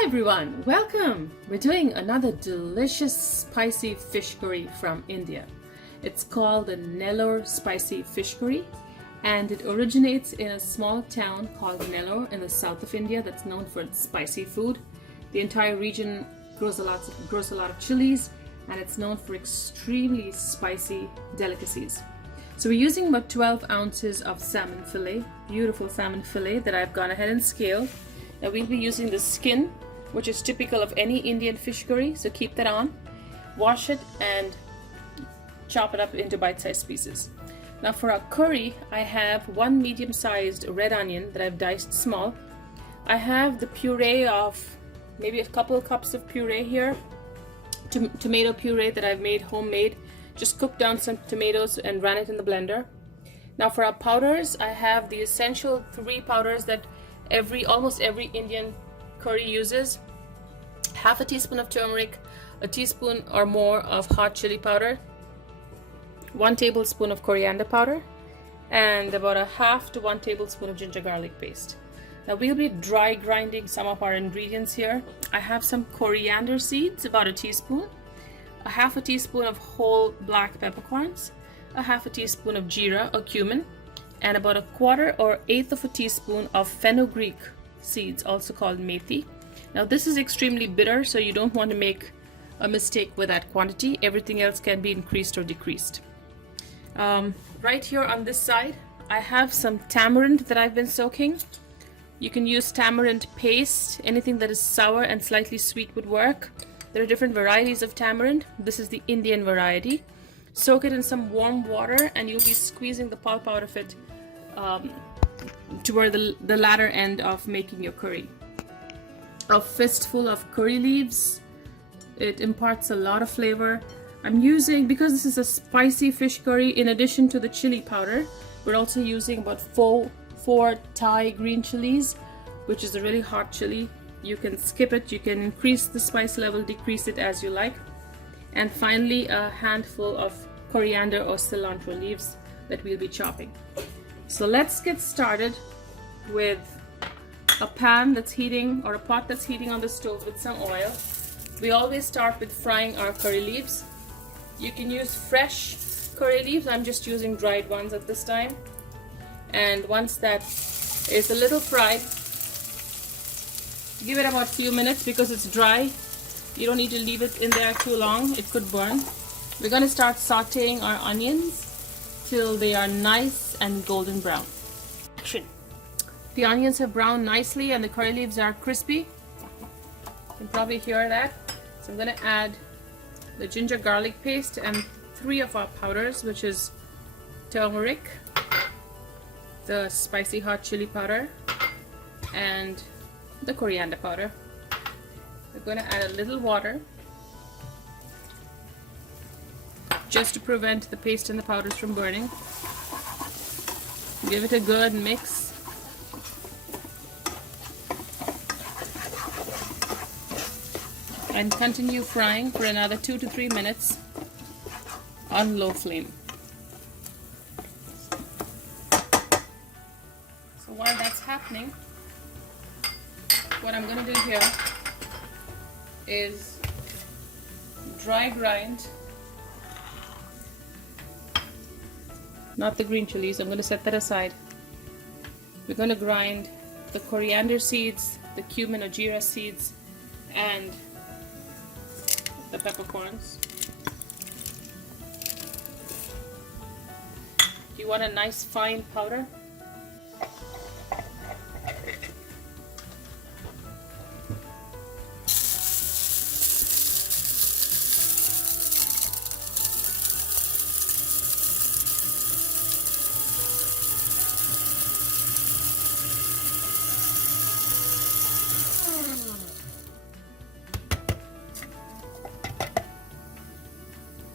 Hi everyone, welcome! We're doing another delicious spicy fish curry from India. It's called the Nellore spicy fish curry and it originates in a small town called Nellore in the south of India that's known for its spicy food. The entire region grows a lot of chilies and it's known for extremely spicy delicacies. So we're using about 12 ounces of salmon fillet, beautiful salmon fillet that I've gone ahead and scaled. Now we'll be using the skin, which is typical of any Indian fish curry, so keep that on. Wash it and chop it up into bite-sized pieces. Now for our curry, I have one medium-sized red onion that I've diced small. I have the puree of maybe a couple of cups of puree here, tomato puree that I've made homemade. Just cooked down some tomatoes and ran it in the blender. Now for our powders, I have the essential 3 powders that almost every Indian curry uses. Half a teaspoon of turmeric, a teaspoon or more of hot chili powder, 1 tablespoon of coriander powder, and about a half to 1 tablespoon of ginger garlic paste. Now we'll be dry grinding some of our ingredients here. I have some coriander seeds, about a teaspoon, a half a teaspoon of whole black peppercorns, a half a teaspoon of jeera or cumin, and about a quarter or eighth of a teaspoon of fenugreek seeds, also called methi. Now this is extremely bitter, so you don't want to make a mistake with that quantity. Everything else can be increased or decreased. Right here on this side, I have some tamarind that I've been soaking. You can use tamarind paste. Anything that is sour and slightly sweet would work. There are different varieties of tamarind. This is the Indian variety. Soak it in some warm water and you'll be squeezing the pulp out of it toward the latter end of making your curry. A fistful of curry leaves. It imparts a lot of flavor. I'm using, because this is a spicy fish curry, in addition to the chili powder, we're also using about four Thai green chilies, which is a really hot chili. You can skip it, you can increase the spice level, decrease it as you like. And finally, a handful of coriander or cilantro leaves that we'll be chopping. So let's get started with a pan that's heating, or a pot that's heating on the stove with some oil. We always start with frying our curry leaves. You can use fresh curry leaves. I'm just using dried ones at this time. And once that is a little fried, give it about a few minutes because it's dry. You don't need to leave it in there too long, it could burn. We're going to start sauteing our onions till they are nice and golden brown. Action! The onions have browned nicely and the curry leaves are crispy. You can probably hear that. So I'm going to add the ginger garlic paste and 3 of our powders, which is turmeric, the spicy hot chili powder, and the coriander powder. We're going to add a little water just to prevent the paste and the powders from burning. Give it a good mix. And continue frying for another 2 to 3 minutes on low flame. So while that's happening, what I'm going to do here is dry grind, not the green chilies, I'm going to set that aside. We're going to grind the coriander seeds, the cumin or jeera seeds, and the peppercorns. You want a nice fine powder.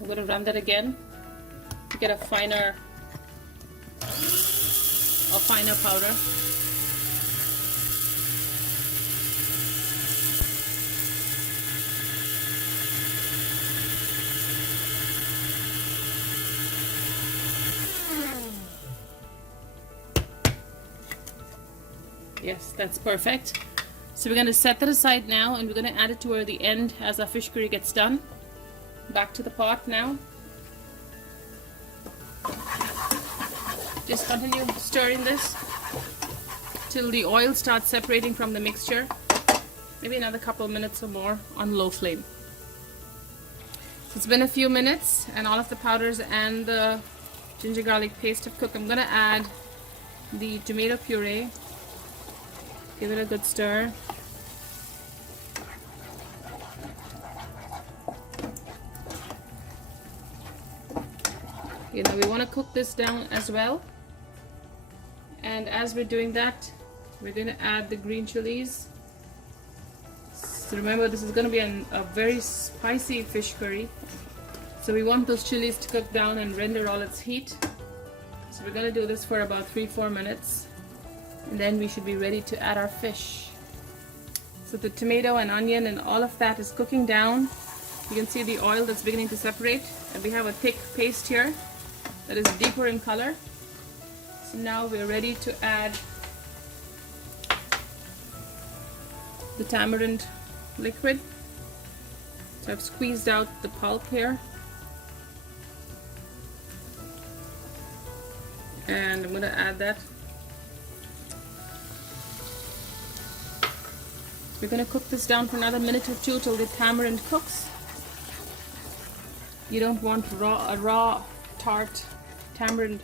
I'm going to run that again to get a finer powder. Yes, that's perfect. So we're going to set that aside now, and we're going to add it toward the end as our fish curry gets done. Back to the pot now. Just continue stirring this till the oil starts separating from the mixture. Maybe another couple of minutes or more on low flame. So it's been a few minutes and all of the powders and the ginger garlic paste have cooked. I'm going to add the tomato puree. Give it a good stir. You know, we want to cook this down as well. And as we're doing that, we're going to add the green chilies. So remember, this is going to be a very spicy fish curry. So we want those chilies to cook down and render all its heat. So we're going to do this for about 3-4 minutes. And then we should be ready to add our fish. So the tomato and onion and all of that is cooking down. You can see the oil that's beginning to separate. And we have a thick paste here that is deeper in color. So now we're ready to add the tamarind liquid. So I've squeezed out the pulp here. And I'm going to add that. We're going to cook this down for another minute or two till the tamarind cooks. You don't want a raw tart tamarind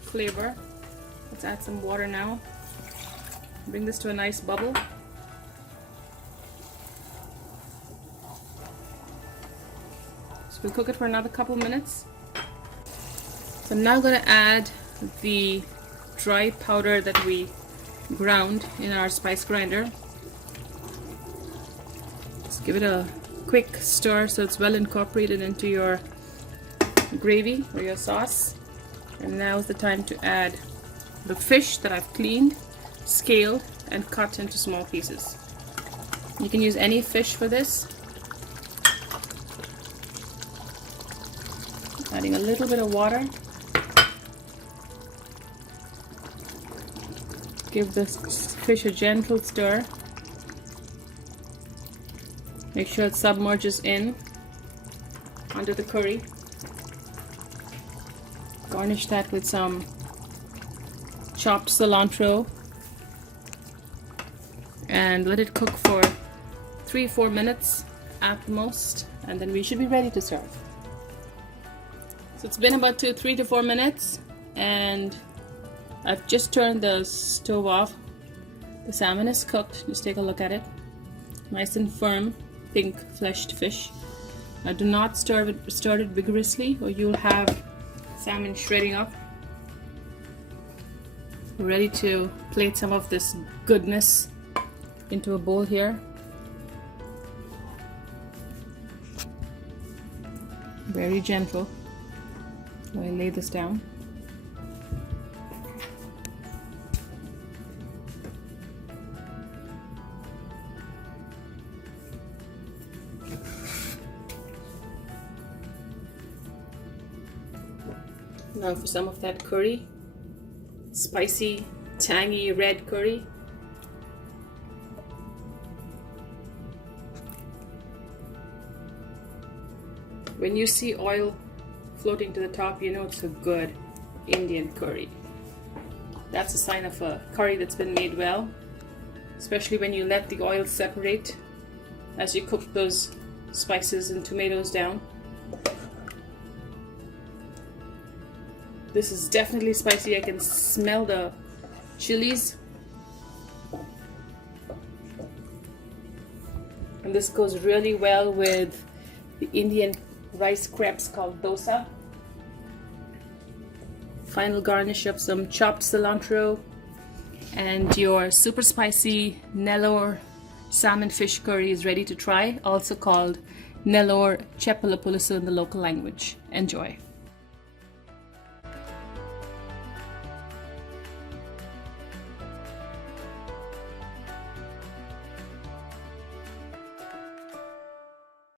flavor. Let's add some water now. Bring this to a nice bubble. So we'll cook it for another couple minutes. So I'm now going to add the dry powder that we ground in our spice grinder. Just give it a quick stir so it's well incorporated into your gravy or your sauce. And now is the time to add the fish that I've cleaned, scaled, and cut into small pieces. You can use any fish for this. Adding a little bit of water. Give this fish a gentle stir. Make sure it submerges in under the curry. Garnish that with some chopped cilantro and let it cook for 3-4 minutes at most, and then we should be ready to serve. So it's been about 3 to 4 minutes and I've just turned the stove off. The salmon is cooked. Just take a look at it. Nice and firm, pink fleshed fish. Now do not stir it vigorously or you'll have salmon shredding up. We're ready to plate some of this goodness into a bowl here. Very gentle. So I lay this down. Now for some of that curry, spicy, tangy red curry. When you see oil floating to the top, you know it's a good Indian curry. That's a sign of a curry that's been made well, especially when you let the oil separate as you cook those spices and tomatoes down. This is definitely spicy. I can smell the chilies. And this goes really well with the Indian rice crepes called dosa. Final garnish of some chopped cilantro and your super spicy Nellore salmon fish curry is ready to try, also called Nellore Chepala Pulisu in the local language. Enjoy.